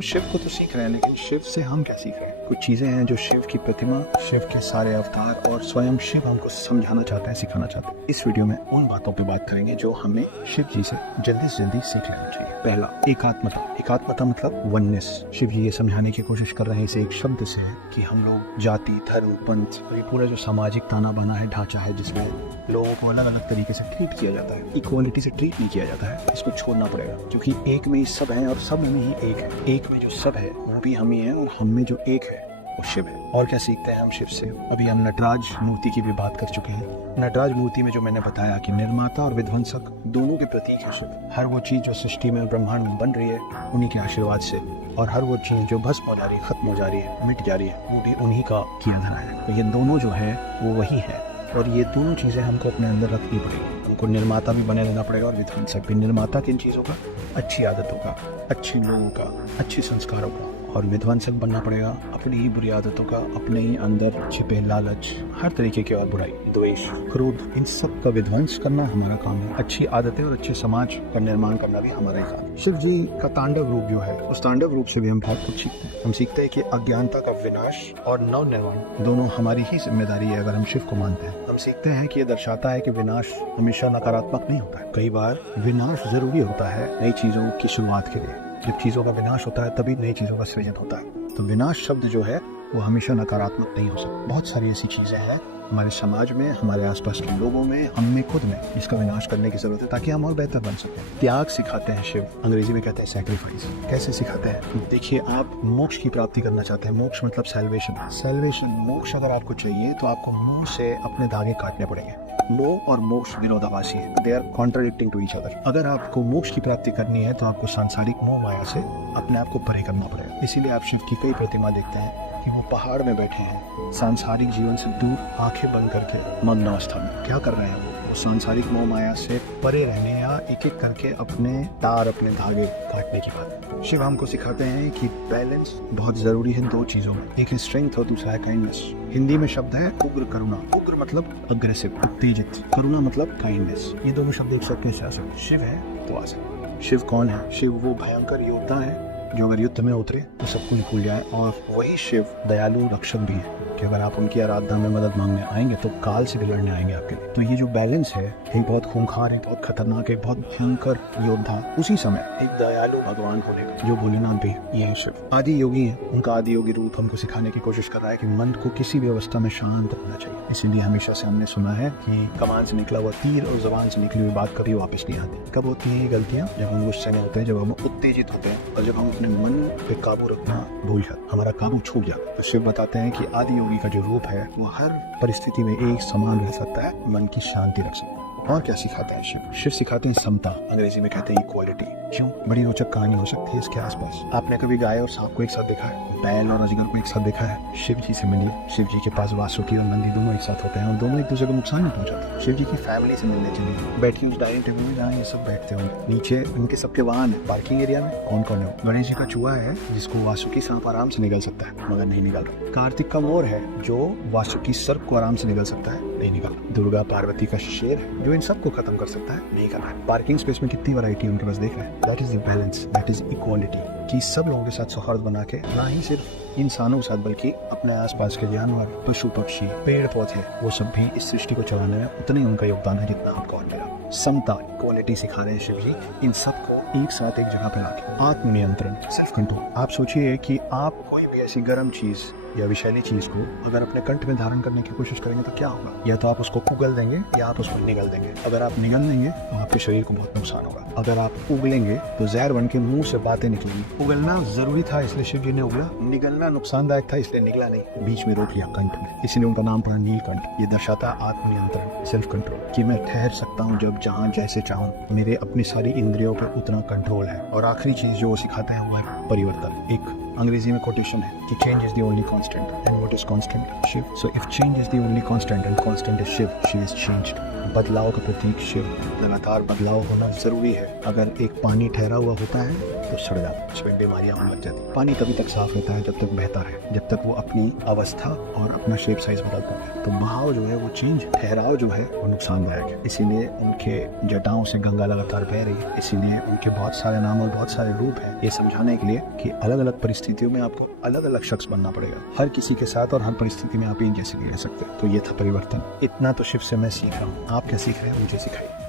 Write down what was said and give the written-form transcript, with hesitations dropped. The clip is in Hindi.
शिव को तो सीख रहे हैं, लेकिन शिव से हम क्या सीख रहे हैं? कुछ चीजें हैं जो शिव की प्रतिमा, शिव के सारे अवतार और स्वयं शिव हमको समझाना चाहते हैं, सिखाना चाहते हैं। इस वीडियो में उन बातों पे बात करेंगे जो हमें शिव जी से जल्दी सीख लेना चाहिए। पहला, एकात्मता। एकात्मता मतलब वननेस। शिव जी ये समझाने की कोशिश कर रहे हैं इसे एक शब्द से है कि हम लोग जाति, धर्म, पंथ, ये पूरा जो सामाजिक ताना बाना है, ढांचा है जिसमें लोगों को अलग अलग तरीके से ट्रीट किया जाता है, इक्वालिटी से ट्रीट नहीं किया जाता है, इसको छोड़ना पड़ेगा। क्योंकि एक में ही सब है और सब में ही एक है। एक में जो सब है वो भी हम ही है और हम में जो एक है वो शिव है। और क्या सीखते हैं हम शिव से? अभी हम नटराज मूर्ति की भी बात कर चुके हैं। नटराज मूर्ति में जो मैंने बताया कि निर्माता और विध्वंसक दोनों के प्रतीक है शिव। हर वो चीज जो सृष्टि में, ब्रह्मांड में बन रही है उन्हीं के आशीर्वाद से, और हर वो चीज जो भस्म हो जा रही है, खत्म हो जा रही है, मिट जा रही है, वो भी उन्हीं का किया धरा है। तो ये दोनों जो है वो वही है, और ये दोनों चीजें हमको अपने अंदर रखनी पड़ेगी। हमको निर्माता भी बने रहना पड़ेगा और विध्वंसक भी। निर्माता किन चीजों का? अच्छी आदतों का, अच्छे लोगों का, अच्छे संस्कारों का। और विध्वंसक बनना पड़ेगा अपनी ही बुरी आदतों का, अपने ही अंदर छिपे लालच, हर तरीके की और बुराई, द्वेष, क्रोध, इन सब का विध्वंस करना हमारा काम है। अच्छी आदतें और अच्छे समाज का निर्माण करना भी हमारा ही काम है। शिव जी का तांडव रूप जो है, उस तांडव रूप से भी हम बहुत कुछ सीखते हैं। हम सीखते हैं कि अज्ञानता का विनाश और नव निर्माण दोनों हमारी ही जिम्मेदारी है अगर हम शिव को मानते हैं। हम सीखते हैं कि ये दर्शाता है कि विनाश हमेशा नकारात्मक नहीं होता है। कई बार विनाश जरूरी होता है नई चीजों की शुरुआत के लिए। जब चीजों का विनाश होता है तभी नई चीजों का सृजन होता है। तो विनाश शब्द जो है वो हमेशा नकारात्मक नहीं हो सकता। बहुत सारी ऐसी चीजें हैं हमारे समाज में, हमारे आसपास के लोगों में, हम में खुद में, इसका विनाश करने की जरूरत है ताकि हम और बेहतर बन सकें। त्याग सिखाते हैं शिव, अंग्रेजी में कहते हैं सैक्रिफाइस। कैसे सिखाते हैं? देखिए, आप मोक्ष की प्राप्ति करना चाहते हैं। मोक्ष मतलब सैल्वेशन। सैल्वेशन, मोक्ष अगर आपको चाहिए तो आपको मुंह से अपने धागे काटने पड़ेंगे। मोह और मोक्ष विरोधाभासी है, they are contradicting to each other. अगर आपको मोक्ष की प्राप्ति करनी है तो आपको सांसारिक मोह माया से अपने आप को परे करना पड़ेगा। इसीलिए आप शिव की कई प्रतिमा देखते हैं कि वो पहाड़ में बैठे हैं, सांसारिक जीवन से दूर, आंखें बंद करके मग्न अवस्था में। क्या कर रहे हैं वो सांसारिक मोह माया से परे रहने या एक एक करके अपने तार, अपने धागे काटने की बात। शिव हमको सिखाते हैं कि बैलेंस बहुत जरूरी है दो चीजों में, एक है स्ट्रेंथ और दूसरा है काइंडनेस। हिंदी में शब्द है उग्र करुणा। उग्र मतलब अग्रेसिव, उत्तेजित। करुणा मतलब काइंडनेस। ये दोनों शब्द एक साथ कैसे आ सकते? शिव है तो आ सकते। शिव कौन है? शिव वो भयंकर योद्धा है जो अगर युद्ध में उतरे तो सब कुछ भूल जाए, और वही शिव दयालु रक्षक भी है कि अगर आप उनकी आराधना में मदद मांगने आएंगे तो काल से भी लड़ने आएंगे आपके लिए। तो ये जो बैलेंस है, एक बहुत खूंखार है, बहुत खतरनाक है, बहुत भयंकर योद्धा, उसी समय एक दयालु भगवान होने का जो भोलेनाथ भी, ये शिव आदि योगी है। उनका आदि योगी रूप हमको सिखाने की कोशिश कर रहा है कि मन को किसी भी अवस्था में शांत रखना चाहिए। इसीलिए हमेशा से हमने सुना है कि कमान से निकला हुआ तीर और जबान से निकली हुई बात कभी वापस नहीं आती। कब होती है ये गलतियां? जब हम गुस्से में होते हैं, जब हम उत्तेजित होते हैं, और जब हम अपने मन पे काबू रखना भूल जाते, हमारा काबू छूट जाता। तो शिव बताते हैं कि आदि योगी का जो रूप है वो हर परिस्थिति में एक समान रह सकता है, मन की शांति रख सकता है। और क्या सिखाते हैं शिव? शिव सिखाते हैं समता, अंग्रेजी में कहते हैं इक्वालिटी। क्यों? बड़ी रोचक कहानी हो सकती है इसके आसपास। आपने कभी गाय और सांप को एक साथ देखा है? बैल और अजगर को एक साथ देखा है? शिव जी से मिलिए। शिव जी के पास वासुकी और नंदी दोनों एक साथ होते हैं और दोनों एक दूसरे को नुकसान नहीं पहुंचाते। शिव जी की फैमिली से मिलने चलिए, बैठिए उस डाइनिंग टेबल में जहाँ ये सब बैठते होंगे। नीचे उनके सबके वाहन है, पार्किंग एरिया में कौन कौन है? गणेश जी का चूहा है जिसको वासुकी सांप आराम से निकल सकता है मगर नहीं निकल रहा। कार्तिक का मोर है जो वासुकी सर्प को आराम से निकल सकता है, नहीं निकल रहा। दुर्गा पार्वती का शेर है जो इन सबको खत्म कर सकता है, नहीं कर रहा है। पार्किंग स्पेस में कितनी वैरायटी उनके पास, देख रहे हैं? That is the balance, that is equality, कि सब लोगों के साथ सौहार्द बना के, ना ही सिर्फ इंसानों के साथ बल्कि अपने आसपास के जानवर, पशु पक्षी, पेड़ पौधे, वो सब भी इस सृष्टि को चलाने में उतना ही उनका योगदान है जितना आपका और मेरा। समता, इक्वालिटी सिखा रहे हैं शिव जी, इन सबको एक साथ एक जगह पे लाके। आत्मनियंत्रण, सेल्फ कंट्रोल। आप सोचिए कि आप कोई भी ऐसी गर्म चीज या विषैली चीज को अगर अपने कंठ में धारण करने की कोशिश करेंगे तो क्या होगा? या तो आप उसको उगल देंगे या आप उसको निगल देंगे। अगर आप निगल देंगे तो आपके शरीर को बहुत नुकसान होगा। अगर आप उगलेंगे तो जहर बन के मुंह से बातें निकलेंगी। उगलना जरूरी था इसलिए शिव जी ने उगला, निगलना नुकसानदायक था इसलिए निगला नहीं, बीच में रोक लिया कंठ में, इसीलिए उनका नाम पड़ा नीलकंठ। ये दर्शाता आत्मनियंत्रण, सेल्फ कंट्रोल, कि मैं ठहर सकता हूँ जब जहाँ जैसे चाहूँ, मेरे अपनी सारी इंद्रियों पर उतना कंट्रोल है। और आखिरी चीज जो वो सिखाते हैं वो है परिवर्तन। एक अंग्रेजी में कोटेशन है कि change is the only constant, and what is constant? Shiv. So if change is the only constant and constant is Shiv, she is changed. बदलाव का प्रतीक शिव। लगातार बदलाव होना जरूरी है। अगर एक पानी ठहरा हुआ होता है तो सड़ जाता है, उसमें बीमारियां होने लग जाती हैं। पानी तभी तक साफ रहता है जब तक बहता है, जब तक वो अपनी अवस्था और अपना शेप साइज बदलता है। तो बहाव जो है वो चेंज, ठहराव जो है वो नुकसानदायक है। इसीलिए उनके जटाओं से गंगा लगातार बह रही है। इसीलिए उनके बहुत सारे नाम और बहुत सारे रूप हैं, ये समझाने के लिए कि अलग अलग परिस्थितियों में आपको अलग अलग शख्स बनना पड़ेगा। हर किसी के साथ और हर परिस्थिति में आप एक जैसे नहीं रह सकते। तो ये था परिवर्तन। इतना तो शिव से मैं सीख रहा हूँ, आप क्या सीख रहे हैं मुझे सिखाइए।